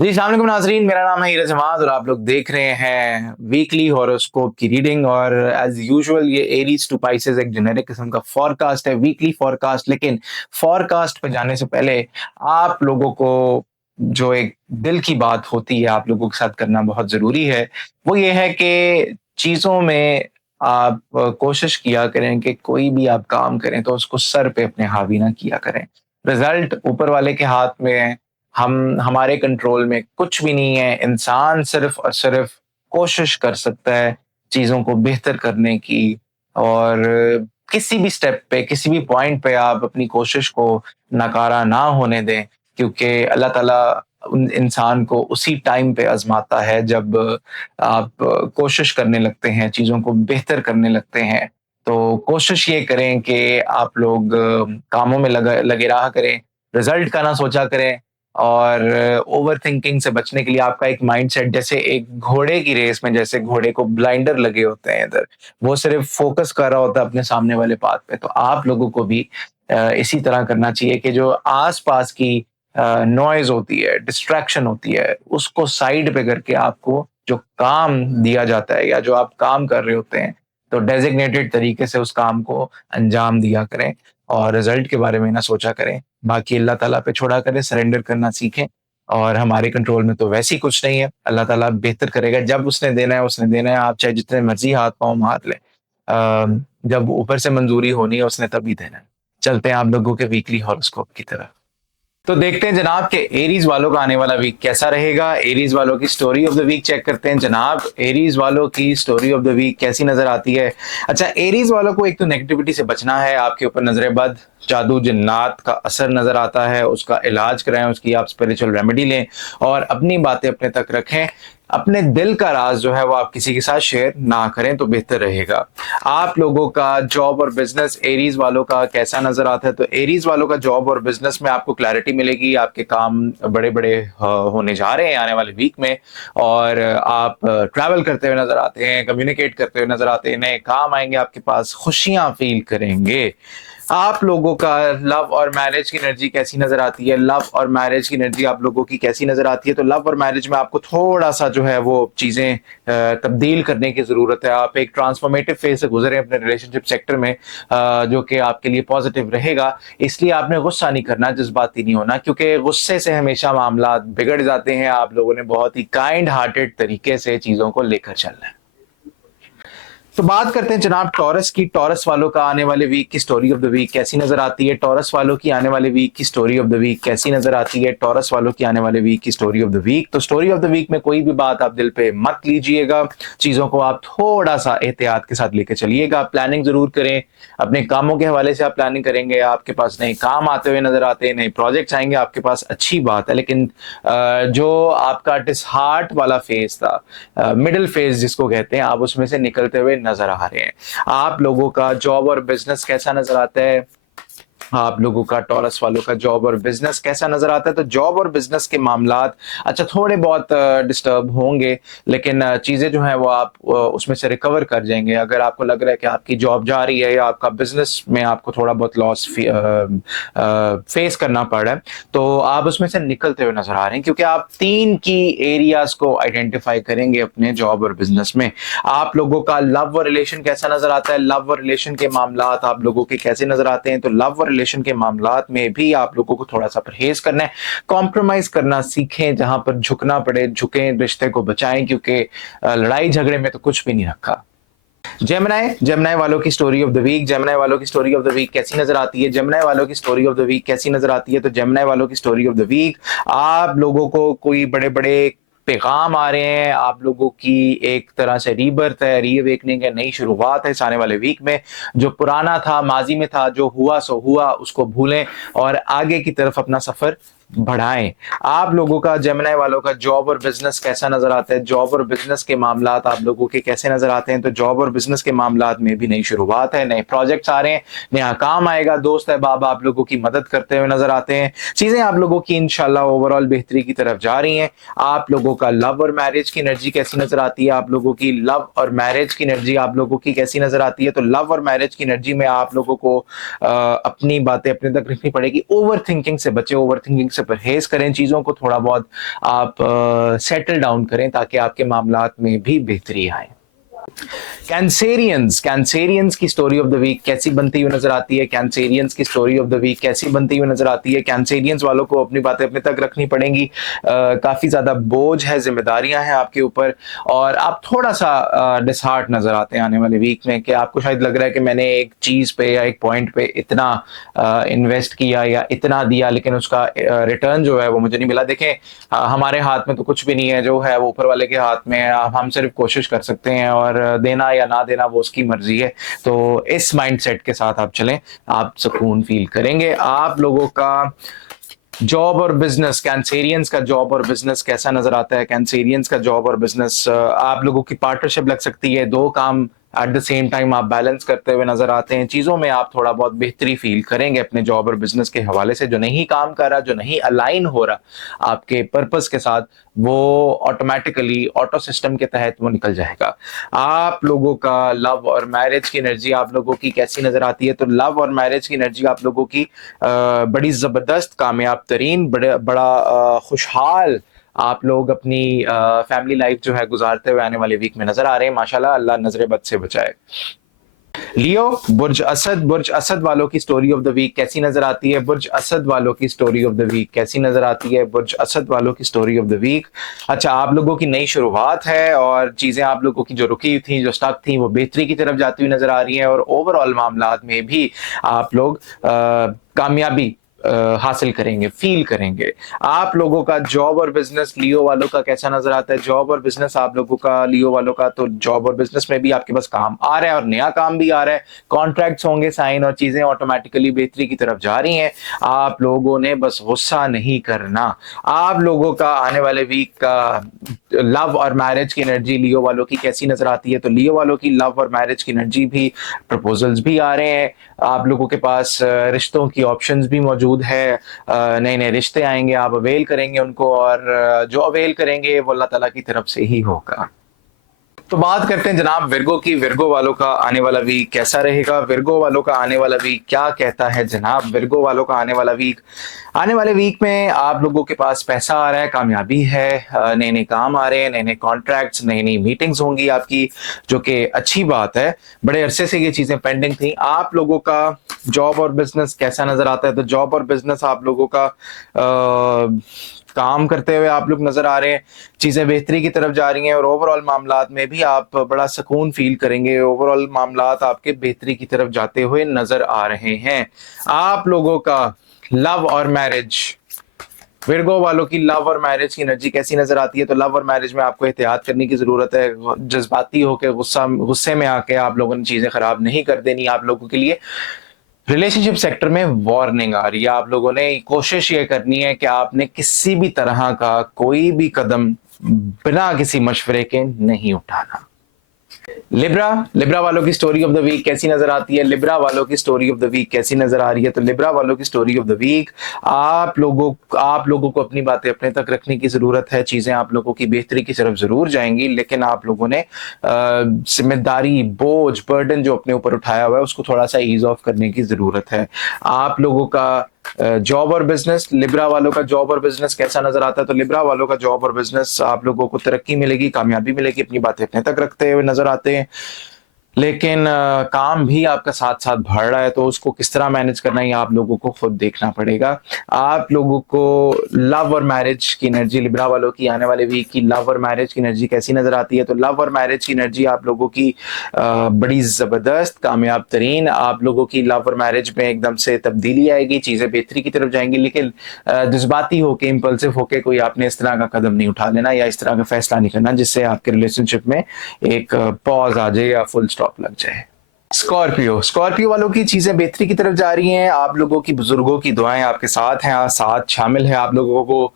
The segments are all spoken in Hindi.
जी अस्सलाम वालेकुम नाज़रीन, मेरा नाम है हीरा जमात और आप लोग देख रहे हैं वीकली हॉरोस्कोप की रीडिंग। और एज यूजुअल ये एरीज टू पाइसेस एक जेनेरिक किस्म का फॉरकास्ट है, वीकली फॉरकास्ट। लेकिन फॉरकास्ट पे जाने से पहले आप लोगों को जो एक दिल की बात होती है आप लोगों के साथ करना बहुत ज़रूरी है। वो ये है कि चीज़ों में आप कोशिश किया करें कि कोई भी आप काम करें तो उसको सर पे अपने हावी ना किया करें। रिज़ल्ट ऊपर वाले के हाथ में है, हम हमारे कंट्रोल में कुछ भी नहीं है। इंसान सिर्फ और सिर्फ कोशिश कर सकता है चीज़ों को बेहतर करने की। और किसी भी स्टेप पे, किसी भी पॉइंट पे आप अपनी कोशिश को नकारा ना होने दें, क्योंकि अल्लाह ताला उन इंसान को उसी टाइम पे आज़माता है जब आप कोशिश करने लगते हैं, चीज़ों को बेहतर करने लगते हैं। तो कोशिश ये करें कि आप लोग कामों में लगे रहा करें, रिज़ल्ट का ना सोचा करें। और ओवर थिंकिंग से बचने के लिए आपका एक माइंडसेट, जैसे एक घोड़े की रेस में जैसे घोड़े को ब्लाइंडर लगे होते हैं इधर, वो सिर्फ फोकस कर रहा होता है अपने सामने वाले पाथ पे। तो आप लोगों को भी इसी तरह करना चाहिए कि जो आस-पास की नॉइज़ होती है, डिस्ट्रैक्शन होती है, उसको साइड पे करके आपको जो काम दिया जाता है या जो आप काम कर रहे होते हैं, तो डेज़िग्नेटेड तरीके से उस काम को अंजाम दिया करें और रिज़ल्ट के बारे में ना सोचा करें। बाकी अल्लाह ताला पे छोड़ा करें, सरेंडर करना सीखें। और हमारे कंट्रोल में तो वैसे ही कुछ नहीं है, अल्लाह ताला बेहतर करेगा, जब उसने देना है उसने देना है, आप चाहे जितने मर्ज़ी हाथ-पाँव मार लें। जब ऊपर से मंज़ूरी होनी है उसने तभी देना है। चलते हैं आप लोगों के वीकली हॉरोस्कोप की तरफ। तो देखते हैं जनाब के एरीज वालों का आने वाला वीक कैसा रहेगा। एरीज वालों की story of the week check करते हैं जनाब। एरीज वालों की स्टोरी ऑफ द वीक कैसी नजर आती है। अच्छा, एरीज वालों को एक तो नेगेटिविटी से बचना है, आपके ऊपर नजर बद, जादू जिन्नात का असर नजर आता है, उसका इलाज कराएं, उसकी आप स्पिरिचुअल रेमेडी लें और अपनी बातें अपने तक रखें। अपने दिल का राज जो है वो आप किसी के साथ शेयर ना करें तो बेहतर रहेगा। आप लोगों का जॉब और बिजनेस एरीज वालों का कैसा नजर आता है, तो एरीज वालों का जॉब और बिजनेस में आपको क्लैरिटी मिलेगी, आपके काम बड़े बड़े होने जा रहे हैं आने वाले वीक में। और आप ट्रैवल करते हुए नजर आते हैं, कम्युनिकेट करते हुए नजर आते हैं, नए काम आएंगे आपके पास, खुशियां फील करेंगे। आप लोगों का लव और मैरिज की एनर्जी कैसी नजर आती है, लव और मैरिज की एनर्जी आप लोगों की कैसी नजर आती है, तो लव और मैरिज में आपको थोड़ा सा जो है वो चीजें तब्दील करने की जरूरत है। आप एक ट्रांसफॉर्मेटिव फेज से गुजरे अपने रिलेशनशिप सेक्टर में, जो कि आपके लिए पॉजिटिव रहेगा। इसलिए आपने गुस्सा नहीं करना, जज्बाती नहीं होना, क्योंकि गुस्से से हमेशा मामला बिगड़ जाते हैं। आप लोगों ने बहुत ही काइंड हार्टेड तरीके से चीजों को लेकर चलना है। तो बात करते हैं जनाब टॉरस की। टॉरस वालों का आने वाले वीक की स्टोरी ऑफ द वीक कैसी नजर आती है। टॉरस वालों की आने वाले वीक की स्टोरी ऑफ द वीक कैसी नजर आती है। टॉरस वालों की आने वाले वीक की स्टोरी ऑफ द वीक। तो स्टोरी ऑफ द वीक में कोई भी बात आप दिल पे मत लीजिएगा, चीजों को आप थोड़ा सा एहतियात के साथ लेकर चलिएगा। प्लानिंग जरूर करें, अपने कामों के हवाले से आप प्लानिंग करेंगे, आपके पास नए काम आते हुए नजर आते हैं, नए प्रोजेक्ट्स आएंगे आपके पास, अच्छी बात है। लेकिन जो आपका डिसहार्ट वाला फेज था, मिडिल फेज जिसको कहते हैं, आप उसमें से निकलते हुए नजर आ रहे हैं। आप लोगों का जॉब और बिजनेस कैसा नजर आता है, आप लोगों का टॉरस वालों का जॉब और बिजनेस कैसा नजर आता है। तो जॉब और बिजनेस के मामलात अच्छा थोड़े बहुत डिस्टर्ब होंगे, लेकिन चीजें जो है वो आप उसमें से रिकवर कर जाएंगे। अगर आपको लग रहा है कि आपकी जॉब जा रही है या आपका बिजनेस में आपको थोड़ा बहुत लॉस फेस करना पड़ रहा है, तो आप उसमें से निकलते हुए नजर आ रहे हैं, क्योंकि आप तीन की एरियाज को आइडेंटिफाई करेंगे अपने जॉब और बिजनेस में। आप लोगों का लव और रिलेशन कैसा नजर आता है, लव और रिलेशन के मामलात आप लोगों के कैसे नजर आते हैं। तो लव और रिलेशन के मामलात में भी आप लोगों को थोड़ा सा परहेज करना है, कॉम्प्रोमाइज करना सीखें, जहां पर झुकना पड़े झुकें, रिश्ते को बचाएं, क्योंकि लड़ाई झगड़े में तो कुछ भी नहीं रखा। जेमिनाई जेमिनाई वालों की story of the week. Gemini वालों की स्टोरी ऑफ द वीक कैसी नजर आती है। जेमिनाई वालों की स्टोरी ऑफ द वीक कैसी नजर आती है। तो जेमिनाई वालों की स्टोरी ऑफ द वीक, आप लोगों को कोई बड़े बड़े पैगाम आ रहे हैं, आप लोगों की एक तरह से रीबर्थ है, रीअवेकनिंग है, नई शुरुआत है इस आने वाले वीक में। जो पुराना था, माजी में था, जो हुआ सो हुआ, उसको भूलें और आगे की तरफ अपना सफर बढ़ाएं। आप लोगों का जेमिनी वालों का जॉब और बिजनेस कैसा नजर आता है, जॉब और बिजनेस के मामलात आप लोगों के कैसे नजर आते हैं। तो जॉब और बिजनेस के मामलात में भी नई शुरुआत है, नए प्रोजेक्ट्स आ रहे हैं, नया काम आएगा, दोस्त अहबाब आप लोगों की मदद करते हुए नजर आते हैं। चीजें आप लोगों की इंशाल्लाह ओवरऑल बेहतरी की तरफ जा रही हैं। आप लोगों का लव और मैरिज की एनर्जी कैसी नजर आती है, आप लोगों की लव और मैरिज की एनर्जी आप लोगों की कैसी नजर आती है। तो लव और मैरिज की एनर्जी में आप लोगों को अपनी बातें अपने तक रखनी पड़ेगी। ओवर थिंकिंग से बचे, ओवर थिंकिंग से परहेज करें, चीजों को थोड़ा बहुत आप सेटल डाउन करें ताकि आपके मामलात में भी बेहतरी आए। कैंसेरियंस की स्टोरी ऑफ द वीक कैसी बनती हुई नजर आती है? कैंसेरियंस की स्टोरी ऑफ द वीक कैसी बनती हुई नजर आती है? कैंसेरियंस वालों को अपनी बातें अपने तक रखनी पड़ेंगी। काफी ज्यादा बोझ है, जिम्मेदारियां हैं आपके ऊपर, और आप थोड़ा सा डिसहार्ट नजर आते हैं आने वाले वीक में, कि आपको शायद लग रहा है कि मैंने एक चीज पे या एक पॉइंट पे इतना इन्वेस्ट किया या इतना दिया, लेकिन उसका रिटर्न जो है वो मुझे नहीं मिला। देखें, हमारे हाथ में तो कुछ भी नहीं है, जो है वो ऊपर वाले के हाथ में है। हम सिर्फ कोशिश कर सकते हैं, और देना या ना देना वो उसकी मर्जी है। तो इस माइंडसेट के साथ आप चलें, आप सुकून फील करेंगे। आप लोगों का जॉब और बिजनेस, कैंसेरियंस का जॉब और बिजनेस कैसा नजर आता है? कैंसेरियंस का जॉब और बिजनेस, आप लोगों की पार्टनरशिप लग सकती है, दो काम एट द सेम टाइम आप बैलेंस करते हुए नजर आते हैं। चीजों में आप थोड़ा बहुत बेहतरी फील करेंगे अपने जॉब और बिजनेस के हवाले से। जो नहीं काम कर रहा, जो नहीं अलाइन हो रहा आपके पर्पस के साथ, वो ऑटोमेटिकली ऑटो सिस्टम के तहत वो निकल जाएगा। आप लोगों का लव और मैरिज की एनर्जी आप लोगों की कैसी नजर आती है? तो लव और मैरिज की एनर्जी आप लोगों की बड़ी जबरदस्त, कामयाब तरीन, बड़ा खुशहाल आप लोग अपनी फैमिली लाइफ जो है गुजारते हुए आने वाले वीक में नजर आ रहे हैं। माशाल्लाह, अल्लाह नजर बद से बचाए। लियो, बुर्ज असद वालों की स्टोरी ऑफ द वीक कैसी नजर आती है? बुर्ज असद वालों की स्टोरी ऑफ द वीक कैसी नजर आती है? बुर्ज असद वालों की स्टोरी ऑफ द वीक। अच्छा, आप लोगों की नई शुरुआत है, और चीजें आप लोगों की जो रुकी थी, जो स्टक थी, वो बेहतरी की तरफ जाती हुई नजर आ रही हैं, और ओवरऑल मामलात में भी आप लोग कामयाबी हासिल करेंगे, फील करेंगे। आप लोगों का जॉब और बिजनेस लियो वालों का कैसा नजर आता है? जॉब और बिजनेस आप लोगों का, लियो वालों का, तो जॉब और बिजनेस में भी आपके पास काम आ रहा है, और नया काम भी आ रहा है। कॉन्ट्रैक्ट्स होंगे साइन, और चीजें ऑटोमेटिकली बेहतरी की तरफ जा रही हैं। आप लोगों ने बस गुस्सा नहीं करना। आप लोगों का आने वाले वीक का लव और मैरिज की एनर्जी लियो वालों की कैसी नजर आती है? तो लियो वालों की लव और मैरिज की एनर्जी भी, प्रपोजल्स भी आ रहे हैं। आप लोगों के पास रिश्तों की ऑप्शंस भी मौजूद है। नए नए रिश्ते आएंगे, आप अवेल करेंगे उनको, और जो अवेल करेंगे वो अल्लाह ताला की तरफ से ही होगा। तो बात करते हैं जनाब विर्गो की। विर्गो वालों का आने वाला वीक कैसा रहेगा? विर्गो वालों का आने वाला वीक क्या कहता है जनाब? विर्गो वालों का आने वाला वीक, आने वाले वीक में आप लोगों के पास पैसा आ रहा है, कामयाबी है, नए नए काम आ रहे हैं, नए नए कॉन्ट्रैक्ट्स, नई नई मीटिंग्स होंगी आपकी, जो कि अच्छी बात है। बड़े अरसे से ये चीजें पेंडिंग थी। आप लोगों का जॉब और बिजनेस कैसा नजर आता है? तो जॉब और बिजनेस आप लोगों का काम करते हुए आप लोग नजर आ रहे हैं, चीजें बेहतरी की तरफ जा रही हैं, और ओवरऑल मामलात में भी आप बड़ा सुकून फील करेंगे। ओवरऑल मामलात आपके बेहतरी की तरफ जाते हुए नजर आ रहे हैं। आप लोगों का लव और मैरिज, विर्गो वालों की लव और मैरिज की एनर्जी कैसी नजर आती है? तो लव और मैरिज में आपको एहतियात करने की जरूरत है। जज्बाती होकर, गुस्से में आके आप लोगों ने चीजें खराब नहीं कर देनी। आप लोगों के लिए रिलेशनशिप सेक्टर में वार्निंग आ रही है। आप लोगों ने कोशिश ये करनी है कि आपने किसी भी तरह का कोई भी कदम बिना किसी मशवरे के नहीं उठाना। लिब्रा वालों की स्टोरी ऑफ द वीक कैसी नजर आती है? लिब्रा वालों की स्टोरी ऑफ द वीक कैसी नजर आ रही है? तो लिब्रा वालों की स्टोरी ऑफ द वीक, आप लोगों को अपनी बातें अपने तक रखने की जरूरत है। चीजें आप लोगों की बेहतरी की तरफ जरूर जाएंगी, लेकिन आप लोगों ने जिम्मेदारी, बोझ, बर्डन जो अपने ऊपर उठाया हुआ है, उसको थोड़ा सा ईज ऑफ करने की जरूरत है। आप लोगों का जॉब और बिजनेस, लिब्रा वालों का जॉब और बिजनेस कैसा नजर आता है? तो लिब्रा वालों का जॉब और बिजनेस, आप लोगों को तरक्की मिलेगी, कामयाबी मिलेगी, अपनी बातें अपने तक रखते हुए नजर आते हैं। लेकिन काम भी आपका साथ साथ बढ़ रहा है, तो उसको किस तरह मैनेज करना है ये आप लोगों को खुद देखना पड़ेगा। आप लोगों को लव और मैरिज की एनर्जी, लिब्रा वालों की आने वाले वीक की लव और मैरिज की एनर्जी कैसी नजर आती है? तो लव और मैरिज की एनर्जी आप लोगों की बड़ी जबरदस्त, कामयाब तरीन। आप लोगों की लव और मैरिज में एकदम से तब्दीली आएगी, चीजें बेहतरी की तरफ जाएंगी, लेकिन जज्बाती होके, इम्पल्सिव होके कोई आपने इस तरह का कदम नहीं उठा लेना, या इस तरह का फैसला नहीं करना जिससे आपके रिलेशनशिप में एक पॉज आ जाए या फुल स्टॉप लग जाए। स्कॉर्पियो वालों की चीजें बेहतरी की तरफ जा रही हैं। आप लोगों की, बुजुर्गों की दुआएं आपके साथ हैं, साथ शामिल है। आप लोगों को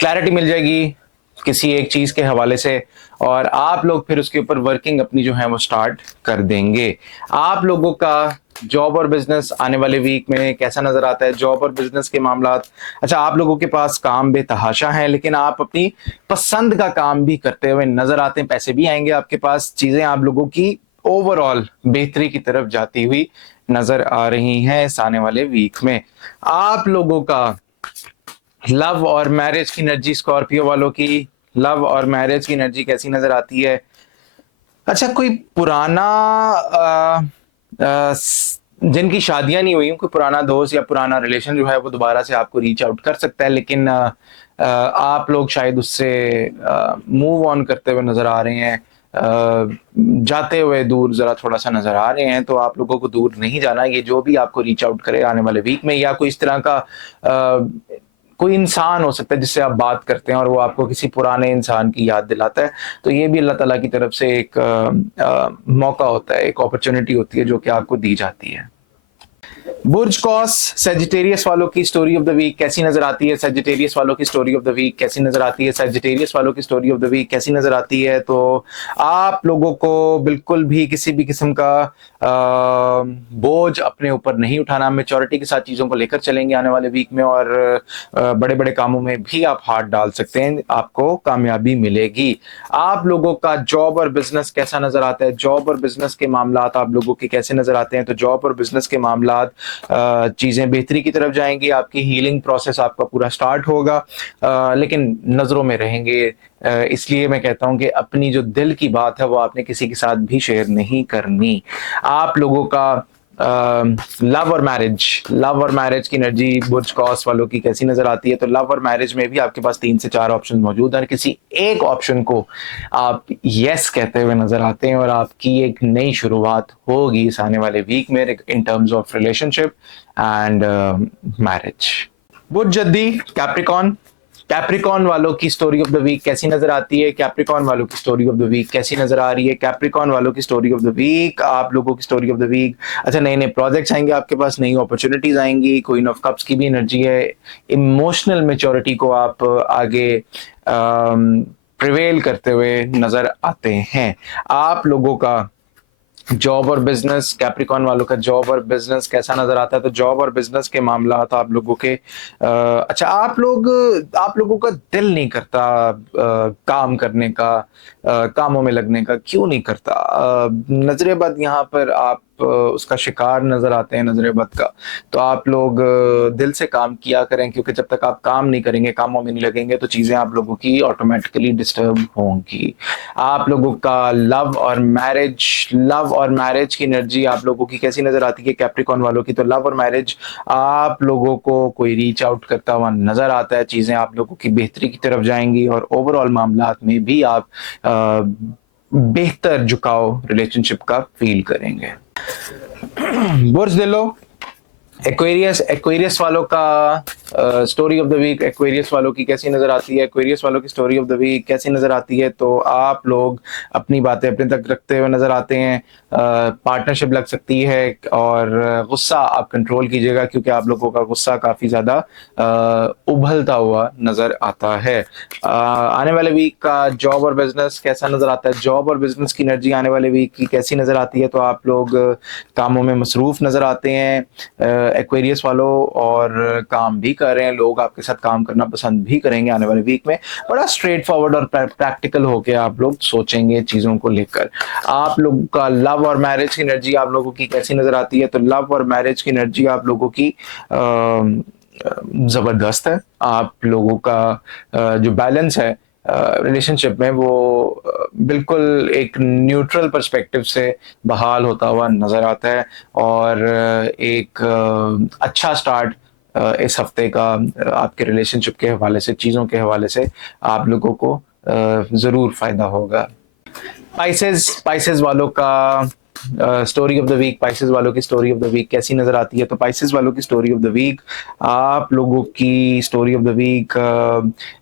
क्लैरिटी मिल जाएगी किसी एक चीज के हवाले से, और आप लोग फिर उसके ऊपर वर्किंग अपनी जो है वो स्टार्ट कर देंगे। आप लोगों का जॉब और बिजनेस आने वाले वीक में कैसा नजर आता है? जॉब और बिजनेस के मामलात, अच्छा, आप लोगों के पास काम बेतहाशा है, लेकिन आप अपनी पसंद का काम भी करते हुए नजर आते हैं। पैसे भी आएंगे आपके पास, चीजें आप लोगों की ओवरऑल बेहतरी की तरफ जाती हुई नजर आ रही हैं इस आने वाले वीक में। आप लोगों का लव और मैरिज की एनर्जी स्कॉर्पियो वालों की, लव और मैरिज की एनर्जी कैसी नजर आती है? अच्छा, कोई पुराना जिनकी शादियां नहीं हुई, कोई पुराना दोस्त या पुराना रिलेशन जो है वो दोबारा से आपको रीच आउट कर सकता है, लेकिन आप लोग शायद उससे मूव ऑन करते हुए नजर आ रहे हैं, जाते हुए दूर जरा थोड़ा सा नजर आ रहे हैं। तो आप लोगों को दूर नहीं जाना, ये जो भी आपको रीच आउट करे आने वाले वीक में, या कोई इस तरह का कोई इंसान हो सकता है जिससे आप बात करते हैं और वो आपको किसी पुराने इंसान की याद दिलाता है। तो ये भी अल्लाह ताला की तरफ से एक मौका होता है, एक अपॉर्चुनिटी होती है जो कि आपको दी जाती है। बुर्ज कॉस सेजिटेरियस वालों की स्टोरी ऑफ द वीक कैसी नजर आती है? सेजिटेरियस वालों की स्टोरी ऑफ द वीक कैसी नजर आती है? सेजिटेरियस वालों की स्टोरी ऑफ द वीक कैसी नजर आती है? तो आप लोगों को बिल्कुल भी किसी भी किस्म का बोझ अपने ऊपर नहीं उठाना, मेच्योरिटी के साथ चीजों को लेकर चलेंगे आने वाले वीक में, और बड़े बड़े कामों में भी आप हाथ डाल सकते हैं, आपको कामयाबी मिलेगी। आप लोगों का जॉब और बिजनेस कैसा नजर आता है? जॉब और बिजनेस के मामला आप लोगों के कैसे नजर आते हैं? तो जॉब और बिजनेस के मामला चीजें बेहतरी की तरफ जाएंगी, आपकी हीलिंग प्रोसेस आपका पूरा स्टार्ट होगा, लेकिन नजरों में रहेंगे। इसलिए मैं कहता हूं कि अपनी जो दिल की बात है वो आपने किसी के साथ भी शेयर नहीं करनी। आप लोगों का लव और मैरिज की एनर्जी बुर्ज कॉस वालों की कैसी नजर आती है? तो लव और मैरिज में भी आपके पास 3 से 4 ऑप्शन मौजूद हैं, किसी एक ऑप्शन को आप यस कहते हुए नजर आते हैं और आपकी एक नई शुरुआत होगी इस आने वाले वीक में in terms of relationship and marriage. बुर्ज जद्दी कैप्रिकॉन, कैप्रिकॉन वालों की स्टोरी ऑफ द वीक कैसी नजर आती है? कैप्रिकॉन वालों की स्टोरी ऑफ द वीक कैसी नजर आ रही है? कैप्रिकॉन वालों की स्टोरी ऑफ द वीक, आप लोगों की स्टोरी ऑफ द वीक। अच्छा, नए नए प्रोजेक्ट्स आएंगे आपके पास, नई अपॉर्चुनिटीज आएंगी, क्वीन ऑफ कप्स की भी एनर्जी है, इमोशनल मेच्योरिटी को आप आगे प्रिवेल करते हुए नजर आते हैं। आप लोगों का जॉब और बिजनेस, कैप्रिकॉन वालों का जॉब और बिजनेस कैसा नजर आता है? तो जॉब और बिजनेस के मामला तो आप लोगों के अच्छा, आप लोगों का दिल नहीं करता काम करने का, कामों में लगने का, क्यों नहीं करता? नजर बद यहाँ पर आप उसका शिकार नजर आते हैं, नजर बद का। तो आप लोग दिल से काम किया करें, क्योंकि जब तक आप काम नहीं करेंगे, कामों में नहीं लगेंगे, तो चीजें आप लोगों की ऑटोमेटिकली डिस्टर्ब होंगी। आप लोगों का लव और मैरिज की एनर्जी आप लोगों की कैसी नजर आती है? कैप्रिकॉन वालों की, तो लव और मैरिज आप लोगों को कोई रीच आउट करता हुआ नजर आता है, चीजें आप लोगों की बेहतरी की तरफ जाएंगी, और ओवरऑल मामलात में भी आप बेहतर झुकाव रिलेशनशिप का फील करेंगे। बुर्ज दिलो एक्वेरियस, एक्वेरियस वालों का story of the week, Aquarius वालों की कैसी नजर आती है? एक्वेरियस वालों की स्टोरी ऑफ द वीक कैसी नजर आती है? तो आप लोग अपनी बातें अपने तक रखते हुए नजर आते हैं, पार्टनरशिप लग सकती है, और गुस्सा आप कंट्रोल कीजिएगा, क्योंकि आप लोगों का गुस्सा काफी ज्यादा उभलता हुआ नजर आता है। आने वाले वीक का जॉब और बिजनेस कैसा नजर आता है? जॉब और बिजनेस की एनर्जी आने वाले वीक की कैसी नजर आती है? तो आप लोग कामों में मसरूफ नजर आते हैं एक्वेरियस वालों, और काम भी कर रहे हैं, लोग आपके साथ काम करना पसंद भी करेंगे आने वाले वीक में। बड़ा स्ट्रेट फॉरवर्ड और प्रैक्टिकल होके आप लोग सोचेंगे चीजों को लेकर। आप लोगों का लव और मैरिज की एनर्जी आप लोगों की कैसी नजर आती है? तो लव और मैरिज की एनर्जी आप लोगों की जबरदस्त है। आप लोगों का जो बैलेंस है रिलेशनशिप में, वो बिल्कुल एक न्यूट्रल पर्सपेक्टिव से बहाल होता हुआ नजर आता है, और एक अच्छा स्टार्ट इस हफ्ते का आपके रिलेशनशिप के हवाले से, चीजों के हवाले से आप लोगों को जरूर फायदा होगा। पाइसेस वालों का story of the week, Pisces वालों की स्टोरी ऑफ द वीक कैसी नजर आती है? तो पाइसेस वालों की स्टोरी ऑफ द वीक, आप लोगों की स्टोरी ऑफ द वीक,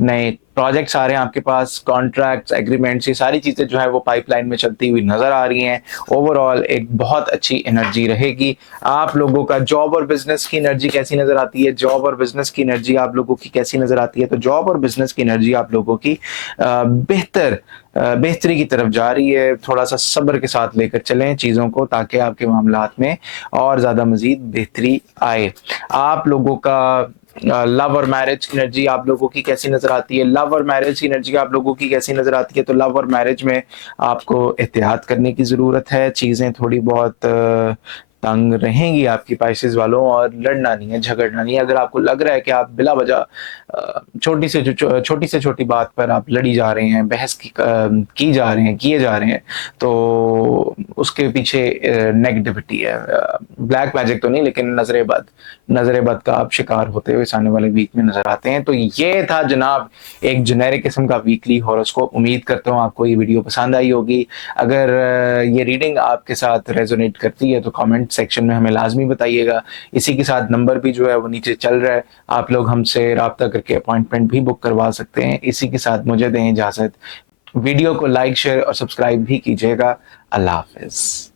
नए प्रोजेक्ट्स आ रहे हैं आपके पास, कॉन्ट्रैक्ट्स, एग्रीमेंट्स, ये सारी चीजें जो है वो पाइपलाइन में चलती हुई नजर आ रही हैं। ओवरऑल एक बहुत अच्छी एनर्जी रहेगी। आप लोगों का जॉब और बिजनेस की एनर्जी कैसी नजर आती है? जॉब और बिजनेस की एनर्जी आप लोगों की कैसी नजर आती है? तो जॉब और बिजनेस की एनर्जी आप लोगों की बेहतरी की तरफ जा रही है। थोड़ा सा सब्र के साथ लेकर चलें चीजों को, ताकि आपके मामलात में और ज्यादा मजीद बेहतरी आए। आप लोगों का लव और मैरिज की एनर्जी आप लोगों की कैसी नजर आती है? लव और मैरिज की एनर्जी आप लोगों की कैसी नजर आती है? तो लव और मैरिज में आपको एहतियात करने की जरूरत है, चीजें थोड़ी बहुत तंग रहेंगी आपकी पाइसेस वालों, और लड़ना नहीं है, झगड़ना नहीं है। अगर आपको लग रहा है कि आप बिला वजह छोटी से छोटी बात पर आप लड़ी जा रहे हैं, बहस की जा रहे हैं, किए जा रहे हैं, तो उसके पीछे नेगेटिविटी है। ब्लैक मैजिक तो नहीं, लेकिन नजर बद का आप शिकार होते हुए इस आने वाले वीक में नजर आते हैं। तो ये था जनाब एक जेनेरिक किस्म का वीकली हॉरोस्कोप। उम्मीद करता हूँ आपको ये वीडियो पसंद आई होगी। अगर ये रीडिंग आपके साथ रेजोनेट करती है तो कमेंट सेक्शन में हमें लाजमी बताइएगा। इसी के साथ नंबर भी जो है वो नीचे चल रहा है, आप लोग हमसे राब्ता करके अपॉइंटमेंट भी बुक करवा सकते हैं। इसी के साथ मुझे दें इजाजत। वीडियो को लाइक, शेयर और सब्सक्राइब भी कीजिएगा। अल्लाह हाफिज।